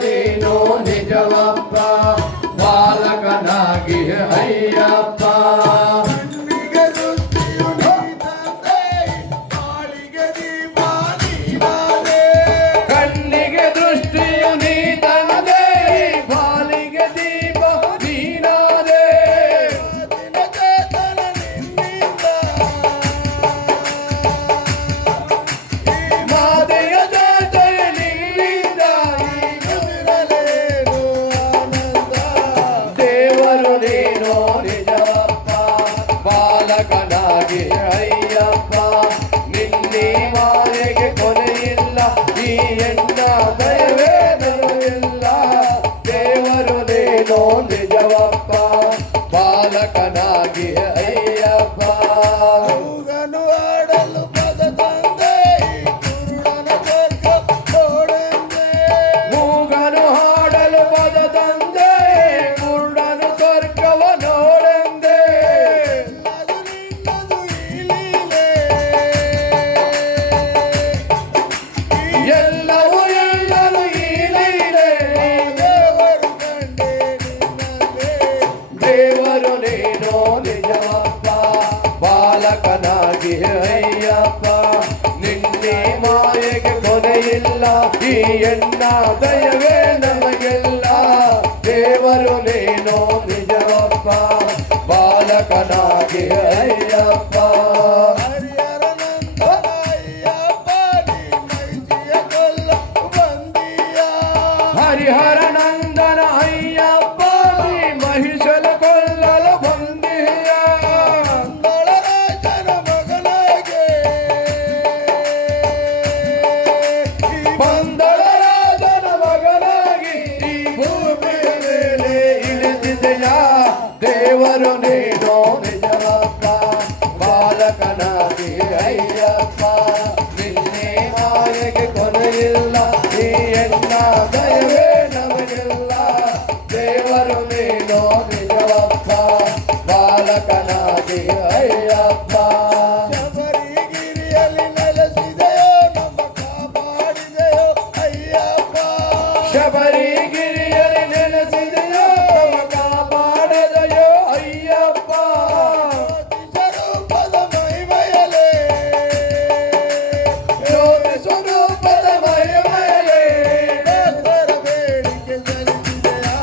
ನೀನು ನಿಜವಪ್ಪ ಬಾಲಕನಾಗಿ ಅಯ್ಯಪ್ಪ ಅಯ್ಯಪ್ಪ ನಿನ್ನೆ ಮಾಯೆಗೆ ಕೊನೆಯಿಲ್ಲ ಈ ಎನ್ನ ದಯವೇ ನನಗಿಲ್ಲ ದೇವರು ನೀನು ನಿಜವಪ್ಪ ಬಾಲಕನಾಗಿ ಅಯ್ಯಪ್ಪ ಮೂಗನು ಆಡಲು ಪದ ತಂದೆ ಕುರುಡನ ಸ್ವರ್ಗ ನೋಡೆಂದೆ ಮೂಗನು ಹಾಡಲು ಪದ ತಂದೆ ಕುರುಡನ ಸ್ವರ್ಗವ ನೋಡೆಂದೆ ಎಲ್ಲವೂ ಎಲ್ಲರೂ ಈಲೀಲೆ ದೇವರು ನೀನು ನಿಜವಪ್ಪ ಬಾಲಕನಾಗಿ ಅಯ್ಯಪ್ಪ ನಿನ್ನೆ ಮಾಯೆಗೆ ಕೊನೆಯಿಲ್ಲ ಈ ಎನ್ನ ದಯವೇ ನಮಗೆಲ್ಲ ದೇವರು ನೀನು ನಿಜವಪ್ಪ ಬಾಲಕನಾಗಿ ಅಯ್ಯಪ್ಪ ಹರಿಹರ ನಂದನ ಅಯ್ಯಪ್ಪ ನೀ ಮಹಿಷಲ ಕೊಲ್ಲಲು ಬಂದೀಯ ಮಂಗಳರಾಜನ ಮಗನಾಗೆ ಮಂಗಳರಾಜನ ಮಗನಾಗಿ ಈ ಭೂಮಿ ಮೇಲೆ ಇಳಿದಿದೆಯಾ ದೇವರು ನೀನು ನಿಜವಪ್ಪ ಬಾಲಕನಾಗಿ ಅಯ್ಯಪ್ಪ ನಿನ್ನೆ ಮಾಯೆಗೆ ಕೊನೆಯಿಲ್ಲ ಈ ಎನ್ನ ದಯವೇ ನಮಗೆಲ್ಲ ದೇವರು ನೀನು ನಿಜವಪ್ಪ ಬಾಲಕನಾಗಿ ಅಯ್ಯಪ್ಪ ಶಬರಿಗಿರಿಯಲ್ಲಿ ನೆಲೆಸಿದೆಯೋ ನಮ್ಮ ಕಾಪಾಡಿದೆಯೋ ಅಯ್ಯಪ್ಪ ಶಬರಿಗಿರಿಯಲ್ಲಿ ನೆಲೆಸಿದೆಯೋ ನಮ್ಮ ಕಾಪಾಡದೆಯೋ ಅಯ್ಯಪ್ಪ ಸ್ವರೂಪದ ಮಹಿಮೆಯಲೇ ಜ್ಯೋತಿ ಸ್ವರೂಪದ ಮಹಿಮೆಯಲೇ ಭಕ್ತರ ಬೇಡಿಕೆ ಸಲ್ಲಿಸಿದೆಯಾ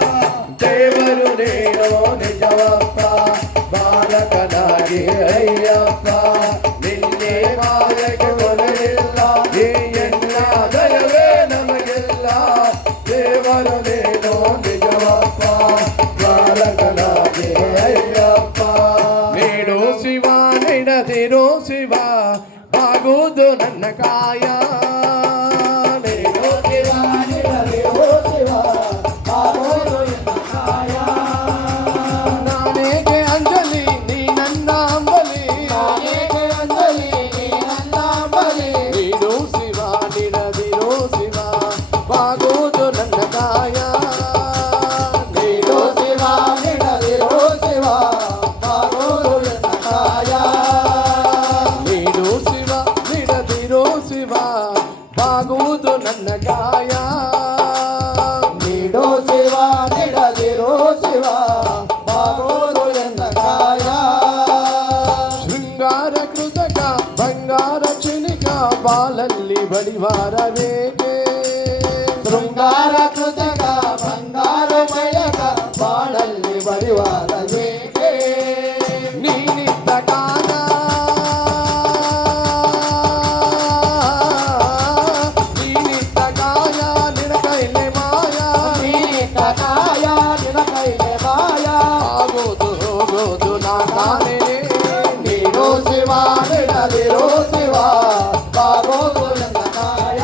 ದೇವರು ನೀನು ನಿಜವಪ್ಪ ಬಾಲಕನಾಗಿ ಅಯ್ಯಪ್ಪ ನಿನ್ನೆ ಮಾಯೆಗೆ ಕೊನೆಯಿಲ್ಲ ಈ ಎನ್ನ ದಯವೇ ನಮಗೆಲ್ಲ ದೇವರು ನೀನು ನಿಜವಪ್ಪ ಬಾಲಕನಾಗಿ ಅಯ್ಯಪ್ಪ ನೀಡು ಶಿವ ನಿಡದಿರು ಶಿವ ಬಾಗುವುದು ನನ್ನ ಕಾಯ ನೀಡು ಶಿವ ನಿಡದಿರು ಶಿವ ಬಾಗುವುದು ನನ್ನ ಕಾಯ ನಾನೇಗೆ ಅಂಜಲಿ ನೀ ನನ್ನ ಅಂಬಲಿ ನಾನೇಗೆ ಅಂಜಲಿ ನೀ ನನ್ನ ಅಂಬಲಿ ನೀಡು ಶಿವ ನಿಡದಿರು ಶಿವ ಬಾಗುವುದು ನನ್ನ ಕಾಯ ನೀಡು ಶಿವ ನಿಡದಿರು ಶಿವ ಬಾಗುವುದು ನನ್ನ ಕಾಯ ನೀಡು ಶಿವ ನಿಡದಿರು ಶಿವ ಬಾಗುವುದು ನನ್ನ ಕಾಯ ನೀಡೋ ಶಿವ ನೀಡದಿರೋ ಶಿವ ಬಾಗೋದು ಎಂದ ಕಾಯ ಶೃಂಗಾರ ಕೃತಕ ಬಂಗಾರ ಚಿನಿಕ ಬಾಲಲ್ಲಿ ಬಡಿವಾರವೇಕೆ ಶೃಂಗಾರ ಕೃತಕ ಬಂಗಾರ ಮಯಕ ಬಾಳಲ್ಲಿ ಬರಿವಾರ ಬೇಕೆ ನೀನಿದ್ದ ಕಾಲ ನೀನಿದ್ದ ಕಾಯ ನಿನ ಕೈಲೆ ಮಾಯ ನೀನಿಟ್ಟ ಕಾಯ ನಿನ ಕೈಲೆ ಮಾಯ ಆಗೋದು ಹೋಗೋದು ನಾನೇ ನೀಡೋ ಶಿವ ನೀಡದಿರೋ ಶಿವ ಬಾಗೋದು ಎಂದ ಕಾಯ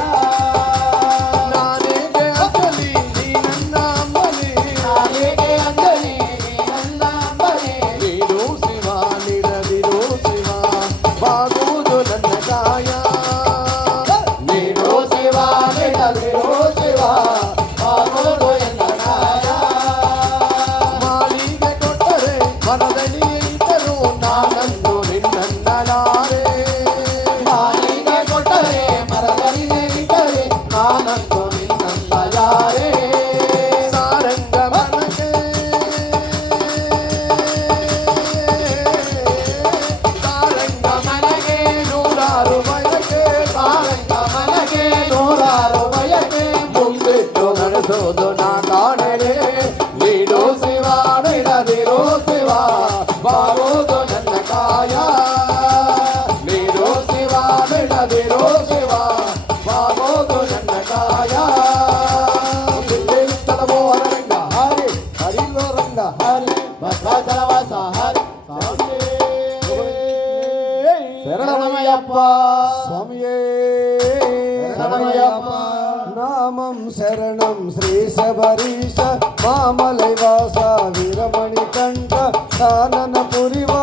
ನಾನೇಗೆ ಅಸಲಿ ನೀ ನನ್ನ ಅಂಬಲಿ ನಾನೇಗೆ ಅಂಜಲಿ ನೀ ನನ್ನ ಅಂಬಲಿ ನೀಡು ಶಿವ ನಿಡದಿರು ಶಿವ ಬಾಗುವುದು ನನ್ನ ಕಾಯ ನೀಡೋ ಶಿವ ನೀಡದಿರೋ ಶಿವ ಬಾಗೋದು ಎಂದ ಕಾಯ ಮಾಳಿಗೆ ಕೊಟ್ಟರೆ ಮನದಲ್ಲಿ ಇದ್ದರು ನಾನಂದು ನಿನ್ನನ್ನಲಾರೆ ಮಾಲಿಗೆ ಕೊಟ್ಟರೆ ಮರದಲ್ಲಿ ಇಟ್ಟರೆ ನಾನಂತೂ ನಿನ್ನಂತ ಯಾರೇ ಸೋದು ನಾ ಕಾಣೆನೆ ನೀಡು ಶಿವ ನಿಡದಿರು ಶಿವ ಬಾಗುವುದು ನನ್ನ ಕಾಯ ನೀಡು ಶಿವ ನಿಡದಿರು ಶಿವ ಬಾಗುವುದು ನನ್ನ ಕಾಯ ತಲವೋ ಹರರಂಗ ಹರಿ ಹರಿಲೋ ರಂಗ ಹರಿ ಭದ್ರಾಚಲವಾಸ ಹರಿ శరణమయ్యప్ప స్వామియే శరణమయ్యప్ప నామం శరణం శ్రీ శబరీశ మామలైవాస వీరమణి కంఠ కానన పురివా